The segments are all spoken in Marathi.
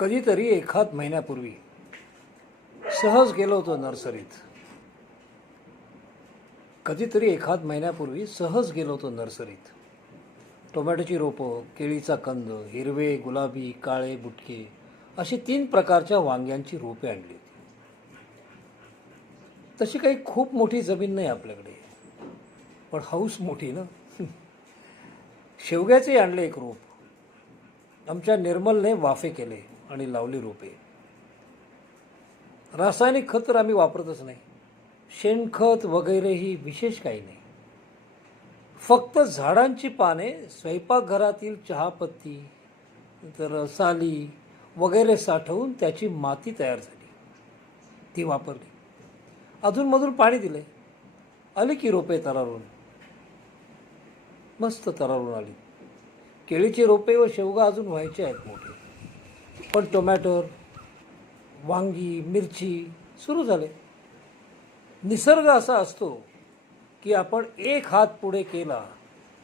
कधीतरी एखाद महिन्यापूर्वी सहज गेलो होतो नर्सरीत. कधीतरी एखाद महिन्यापूर्वी सहज गेलो होतो नर्सरीत. टोमॅटोची रोपं केळीचा कंद हिरवे गुलाबी काळे बुटके अशी तीन प्रकारच्या वांग्यांची रोपे आणली होती. तशी काही खूप मोठी जमीन नाही आपल्याकडे. पण हाऊस मोठी ना? शेवग्याचे आणले एक रोप. आमच्या निर्मलने वाफे केले. आणि लावली रोपे. रासायनिक खत तर आम्ही वापरतच नाही. शेणखत वगैरेही विशेष काही नाही. फक्त झाडांची पाने स्वयंपाकघरातील चहापत्ती तर साली वगैरे साठवून त्याची माती तयार झाली. ती वापरली. अधूनमधून पाणी दिले आली की रोपे तरारून. मस्त तरारून आली. केळीची रोपे व शेवगा अजून व्हायचे आहेत मोठे. पण टोमॅटो वांगी मिरची सुरू झाले. निसर्ग असा असतो की आपण एक हात पुढे केला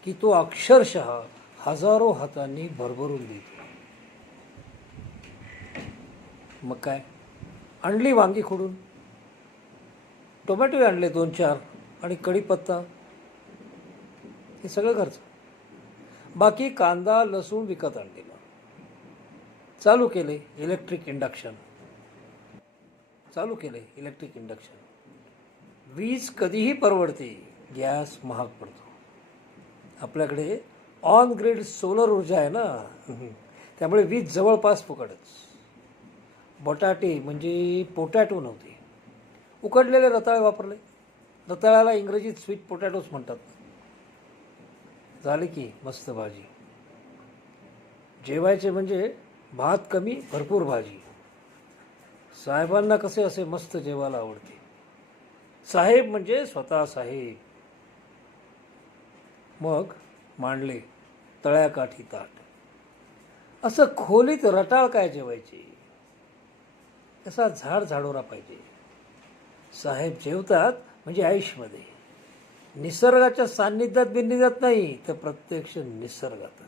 की तो अक्षरशः हजारो हातांनी भरभरून देतो. मग काय? आणली वांगी खोडून? टोमॅटो आणले दोन चार आणि कढीपत्ता. हे सगळं घरचं. बाकी कांदा लसूण विकत आणलेला. चालू केले इलेक्ट्रिक इंडक्शन चालू केले इलेक्ट्रिक इंडक्शन वीज कधीही परवडते गॅस महाग पडतो. आपल्याकडे ऑन ग्रीड सोलर ऊर्जा आहे ना? त्यामुळे वीज जवळपास फुकटच. बटाटे म्हणजे पोटॅटो नव्हते. उकडलेले रताळे वापरले. रताळ्याला इंग्रजीत स्वीट पोटॅटोज म्हणतात. झाले की मस्त भाजी. जेवायचे म्हणजे भात कमी भरपूर भाजी. साहेबांना कसे असे मस्त जेवायला आवडते. साहेब म्हणजे स्वतः साहेब. मग मांडले तळ्याकाठी ताट. असं खोलीत रटाळ काय जेवायचे? कसा झाड झाडोरा पाहिजे? साहेब जेवतात म्हणजे आयुष्यमध्ये. निसर्गाच्या सान्निध्यात बिन्निध्यात नाही तर प्रत्यक्ष निसर्गात.